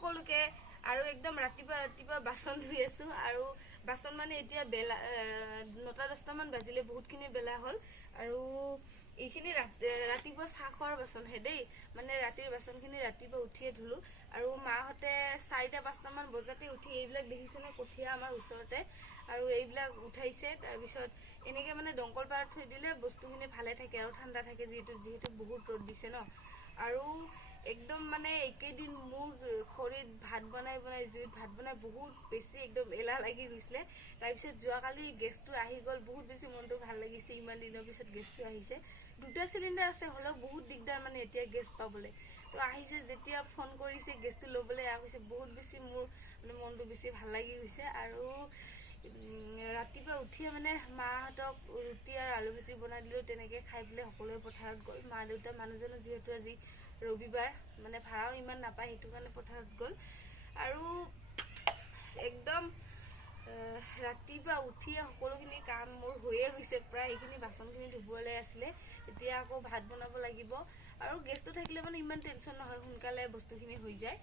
সকলোকে আৰু একদম ৰাতিপুৱা বাচন ধুই আছো আৰু বাচন মানে এতিয়া বেলা 9-10টা মান বাজিলে বহুতখিনি বেলা হ'ল আৰু এইখিনি ৰাতিপুৱা চাহ খোৱাৰ বাচন হে দেই মানে ৰাতিৰ বাচনখিনি ৰাতিপুৱা উঠিয়ে ধুলো আৰু মাহঁতে 4টা-5টা মান বজাতে উঠি এইবিলাক দেখিছেনে কঠীয়া আমাৰ ওচৰতে আৰু এইবিলাক উঠাইছে তাৰপিছত এনেকৈ মানে দংকল পাৰত থৈ দিলে বস্তুখিনি ভালে থাকে আৰু ঠাণ্ডা থাকে যিহেতু বহুত ৰ'দ দিছে ন আৰু একদম মানে একেদিন মোৰ খৰিত ভাত বনাই জুইত ভাত বনাই বহুত বেছি একদম এলাহ লাগি গৈছিলে তাৰপিছত যোৱাকালি গেছটো আহি গ'ল বহুত বেছি মনটো ভাল লাগিছে ইমান দিনৰ পিছত গেছটো আহিছে 2টা চিলিণ্ডাৰ আছে হ'লেও বহুত দিগদাৰ মানে এতিয়া গেছ পাবলৈ তো আহিছে যেতিয়া ফোন কৰিছে গেছটো ল'বলৈ আহিছে বহুত বেছি মোৰ মানে মনটো বেছি ভাল লাগি গৈছে আৰু ৰাতিপুৱা উঠিয়ে মানে মাহঁতক ৰুটি আৰু আলু ভাজি বনাই দিলোঁ তেনেকৈ খাই পেলাই সকলোৱে পথাৰত গ'ল মা দেউতা মানুহজনৰ যিহেতু আজি ৰবিবাৰ মানে ভাড়াও ইমান নাপায় সেইটো কাৰণে পথাৰত গ'ল আৰু একদম ৰাতিপুৱা উঠিয়ে সকলোখিনি কাম মোৰ হৈয়ে গৈছে প্ৰায় এইখিনি বাচনখিনি ধুবলৈ আছিলে এতিয়া আকৌ ভাত বনাব লাগিব আৰু গেছটো থাকিলে মানে ইমান টেনশ্যন নহয় সোনকালে বস্তুখিনি হৈ যায়